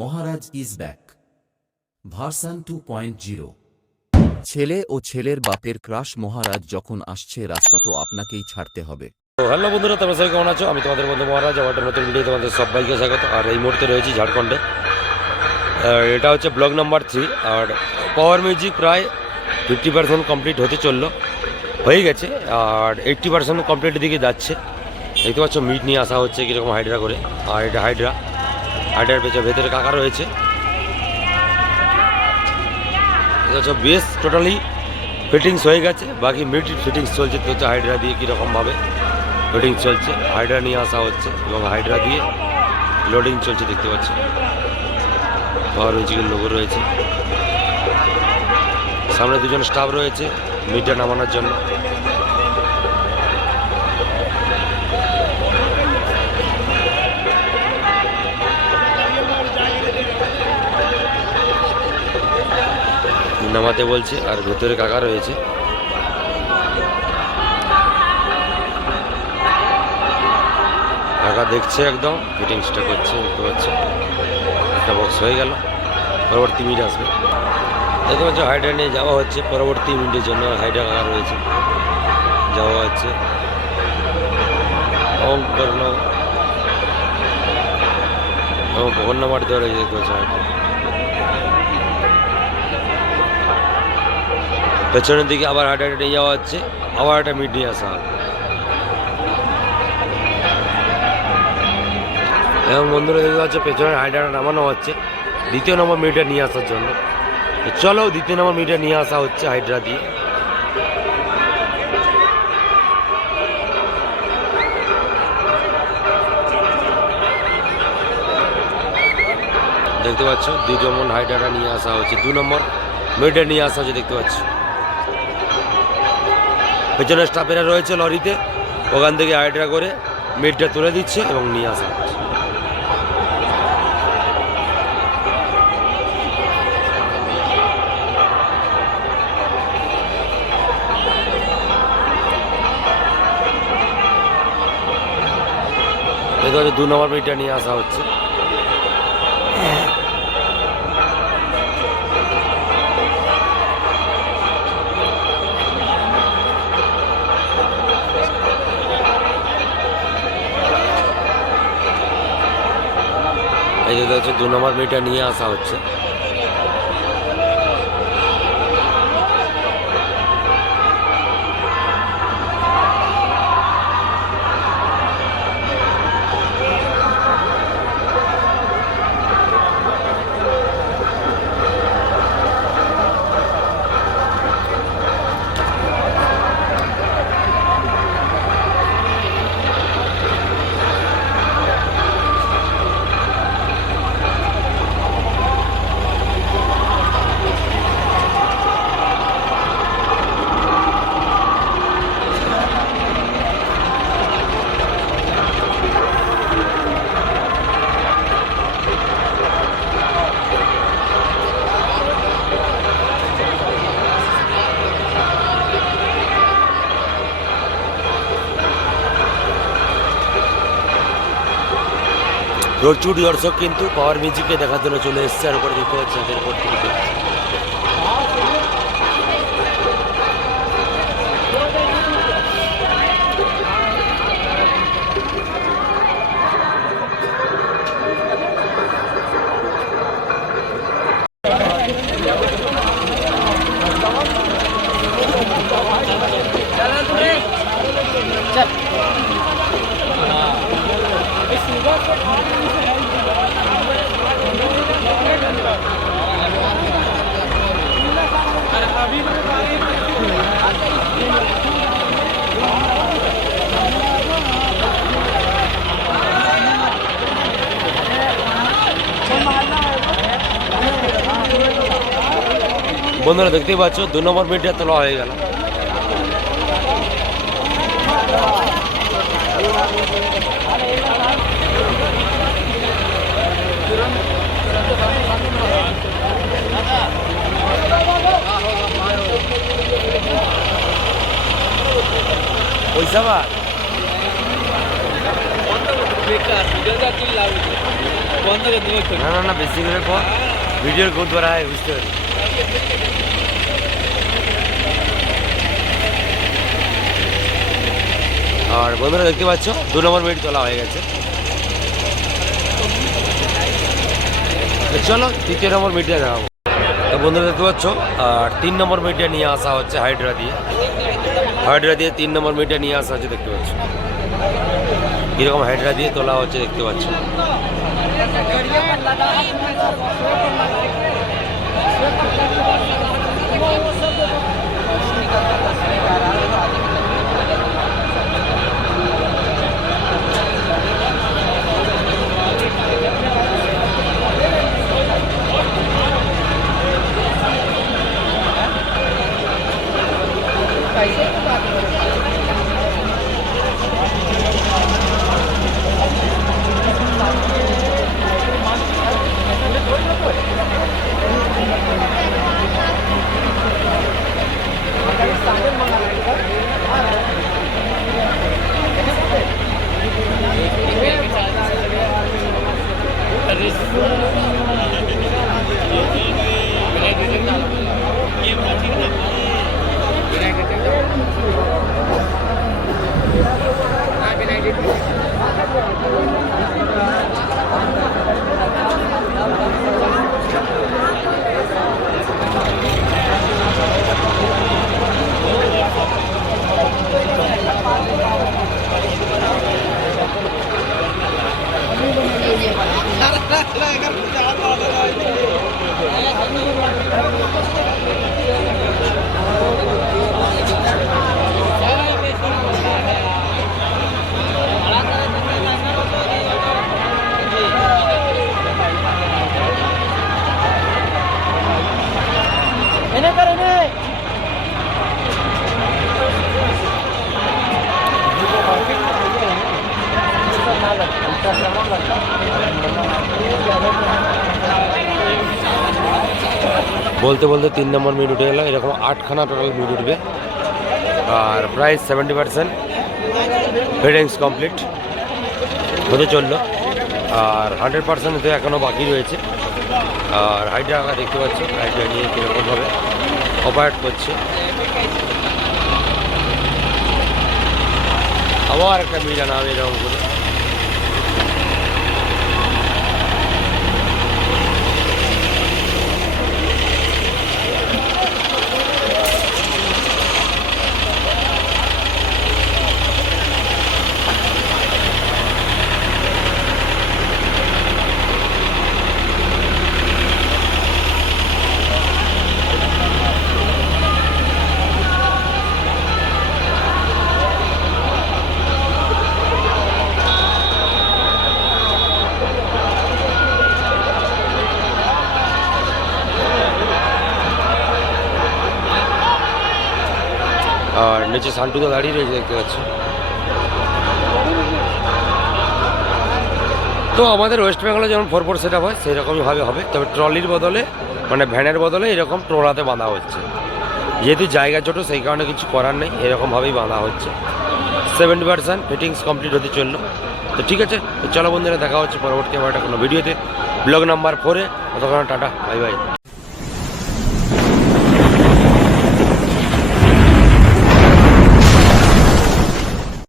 Maharaj is back version 2.0। ছেলে ও ছেলের বাপের ক্রাশ মহারাজ যখন আসছে রাস্তা তো আপনাকেই ছাড়তে হবে। হ্যালো বন্ধুরা, তোমরা সবাই কেমন আছো? আমি তোমাদের বন্ধু মহারাজ, আমার একটা নতুন ভিডিও তোমাদের সবাইকে স্বাগত। আর এই মুহূর্তে রয়েছি ঝাড়খণ্ডে। এটা হচ্ছে ব্লগ নাম্বার 3। আর পাওয়ার মিউজিক প্রায় 50% কমপ্লিট হতে হয়ে গেছে, আর 80% কমপ্লিটের দিকে যাচ্ছে। দেখতে পাচ্ছ মিট নিয়ে আসা হচ্ছে কীরকম হাইড্রা করে। আর এটা হাইড্রার ভেতরে কাকা রয়েছে। বেশ টোটালি ফিটিংস হয়ে গেছে, বাকি মিড ফিটিংস চলছে। তো হচ্ছে হাইড্রা দিয়ে কীরকমভাবে ফিটিং চলছে, হাইড্রা নিয়ে আসা হচ্ছে এবং হাইড্রা দিয়ে লোডিং চলছে। দেখতে পাচ্ছি পাওয়ার মিউজিকের লোগো রয়েছে, সামনে দুজন স্টাফ রয়েছে মিটটা নামানোর জন্য। নামাতে বলছে, আর ভেতরে কাকা রয়েছে। কাকা দেখছে, একদম ফিটিংসটা করছে। দেখতে পাচ্ছি একটা বক্স হয়ে গেল, পরবর্তী মিট আসবে। দেখতে পাচ্ছ হাইড্রা নিয়ে যাওয়া হচ্ছে পরবর্তী মিনিটের জন্য। হাইড্রা কাকা রয়েছে, যাওয়া হচ্ছে ভগন্ন মাটি দেওয়া রয়েছে। দেখতে পাচ্ছ হাইড্রা পেছনের দিকে আবার হাইড্রা নিয়ে যাওয়া হচ্ছে, আবার একটা মিট নিয়ে আসা হবে। এবং বন্ধুরা দেখতে পাচ্ছে পেছনের হাইড্রাটা নামানো হচ্ছে দ্বিতীয় নম্বর মিটার নিয়ে আসার জন্য। চলো দ্বিতীয় নম্বর মিটার নিয়ে আসা হচ্ছে হাইড্রা দিয়ে। দেখতে পাচ্ছ 2 নম্বর হাইড্রাটা নিয়ে আসা হচ্ছে, 2 নম্বর মিটার নিয়ে আসা হচ্ছে। দেখতে পাচ্ছ পেছনের স্টাফেরা রয়েছে লরিতে, ওখান থেকে হাইড্রা করে মিটটা তুলে দিচ্ছে এবং নিয়ে আসা হচ্ছে। দেখতে পাচ্ছ 2 নম্বর মিটটা নিয়ে আসা হচ্ছে। এই যে হচ্ছে 2 নম্বর মিটার নিয়ে আসা হচ্ছে। প্রচুর দর্শক কিন্তু পাওয়ার মিউজিককে দেখার জন্য চলে এসছে। আর উপরে দেখতে পাচ্ছি এদের উপর থেকে বন্ধুরা দেখতেই পাচ্ছ 2 নম্বর মিটটা তোলা হয়ে গেল। পয়সা বা না না না বেশি করে পর ভিডিওর গ্রোথ বাড়ায় বুঝতে পারি। আর বন্ধুরা দেখতে পাচ্ছ 2 নম্বর মিনিট তোলা হয়ে গেছে। তো চলো 3 নম্বর মিনিটে দেখাবো। তো বন্ধুরা দেখতে পাচ্ছ আর 3 নম্বর মিনিটে নিয়ে আসা হচ্ছে হাইড্রা দিয়ে 3 নম্বর মিনিটে নিয়ে আসা হচ্ছে দেখতে পাচ্ছ। কীরকম হাইড্রা দিয়ে তোলা হচ্ছে দেখতে পাচ্ছ। বলতে বলতে 3 নম্বর মিনিট উঠে গেল। এরকম 8খানা টোটাল মিনিট উঠবে আর প্রায় 70% ফিটিংস কমপ্লিট হতে চললো আর 100% হতে এখনও বাকি রয়েছে। আর হাইড্রা দেখতে পাচ্ছ হাইড্রা নিয়ে কীরকমভাবে অপারেট করছে। আবার একটা মিল আনাবে এরকম করে। আর নিচে সান্টুদা দাঁড়িয়ে রয়েছে দেখতে পাচ্ছি। তো আমাদের ওয়েস্ট বেঙ্গলে যেমন 4x4 সেট আপ হয় সেই রকমইভাবে হবে, তবে ট্রলির বদলে মানে ভ্যানের বদলে এরকম ট্রলাতে বাঁধা হচ্ছে। যেহেতু জায়গা ছোটো সেই কারণে কিছু করার নেই, এরকমভাবেই বাঁধা হচ্ছে। 70% ফিটিংস কমপ্লিট হতে চললো। তো ঠিক আছে, তো চলো বন্ধুরা দেখা হচ্ছে পরবর্তী আমার একটা কোনো ভিডিওতে ব্লগ নাম্বার 4-এ। ততক্ষণ টাটা, বাই বাই।